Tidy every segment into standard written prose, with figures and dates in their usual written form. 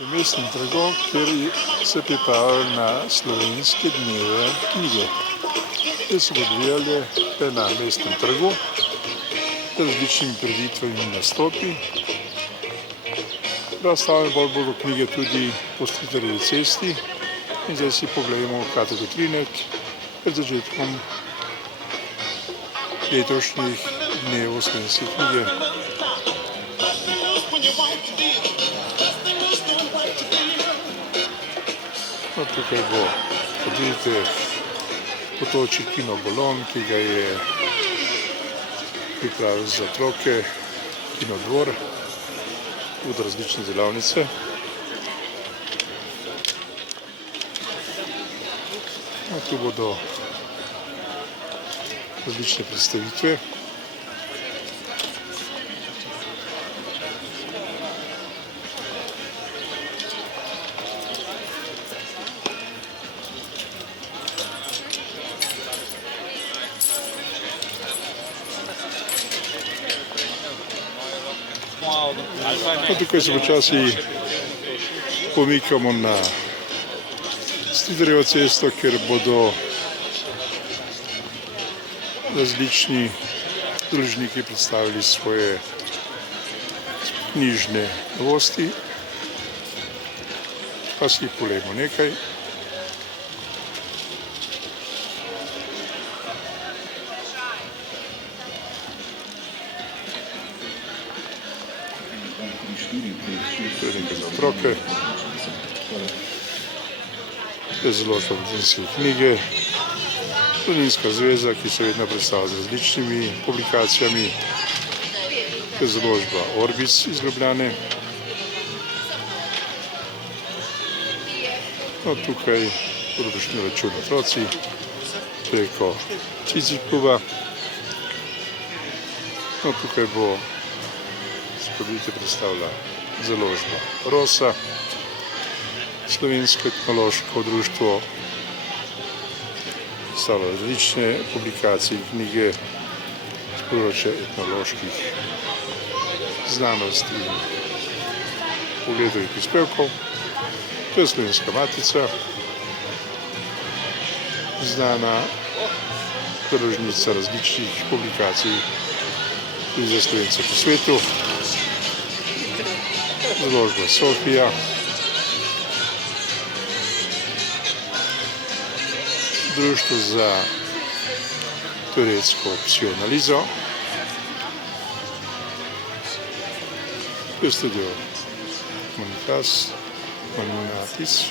V mestnem trgu, kjer se pripravljajo na slovenske dneve knjige. Te se bodo odvijale na mestnem trgu z različnimi prireditvami in nastopi. Razstavljene bodo knjige tudi po Stritarjevi cesti in zdaj si pogledamo kratek utrinek pred začetkom letošnjih dnevov slovenske knjige. No, tukaj bo, kot vidite, potoči Kino Bolon, ki ga je pripravil za otroke, Kino Dvor, tudi različne delavnice. No, tu bodo različne predstavitve. No, tukaj se počasi pomikamo na Stritarjevo cesto, kjer bodo različni deležniki predstavili svoje knjižne novosti. Pa si jih poglejmo nekaj. Za otroke. To je založba Mladinske knjige, Mladinska zveza, ki se vedno predstavlja z različnimi publikacijami. To je založba Orbis iz Ljubljane. No, tukaj bodo prišli na račun otroci preko Cici kluba. No, tukaj bo, kot vidite, predstavlja založba Rosa, Slovensko etnološko društvo, predstavlja različne publikacije in knjige z področja etnoloških znanosti in pogledov in prispevkov. To je Slovenska matica, znana založnica različnih publikacij tudi za Slovence po svetu. Založba Sofija, Društvo za turecko psihoanalizo, to je studio Maninatis,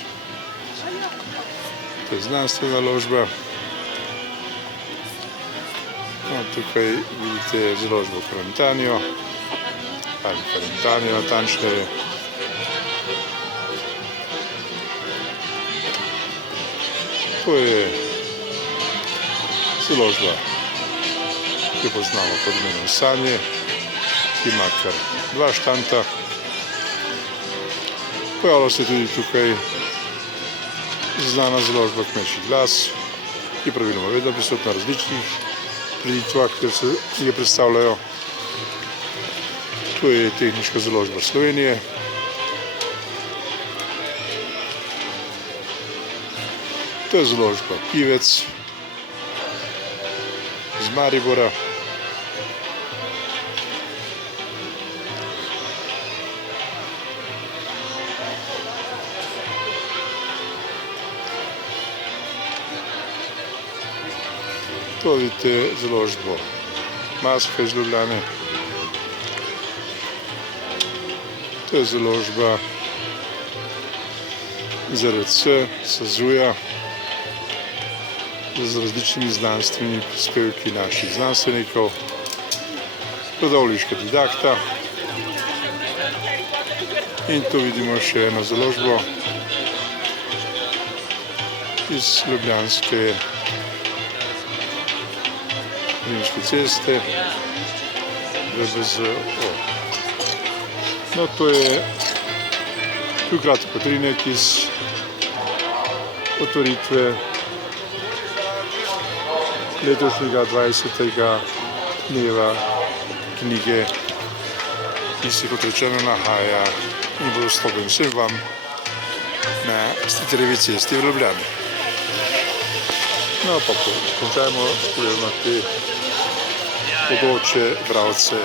to je znanstvena založba. No, tukaj vidite založbo Karantanjo, ali Karantanjo natančneje. To je založba, ki jo poznamo pod imenom Sanje, ki ima kar 2 štanta. Pojavlja se tudi tukaj znana založba Kmečji glas, ki praviloma vedno prisotna na različnih prireditvah, kjer se knjige predstavljajo. To je Tehniška založba Slovenije. To je založba Pivec iz Maribora. To vidite založbo Maska iz Ljubljane. To je založba ZRC, Sazuja, z različnimi znanstvenimi prispevki naših znanstvenikov, Radovljiška didakta. In tu vidimo še eno založbo iz Ljubljanske Rimske ceste, RBZO. No, to je kratek utrinek iz otvoritve letošnjega 20. dneva knjige, ki se, kot rečeno, nahaja in bo dostopen vsem vam. na Stitarjevi cesti v Ljubljani. No pa končajmo pogledati te bodoče bralce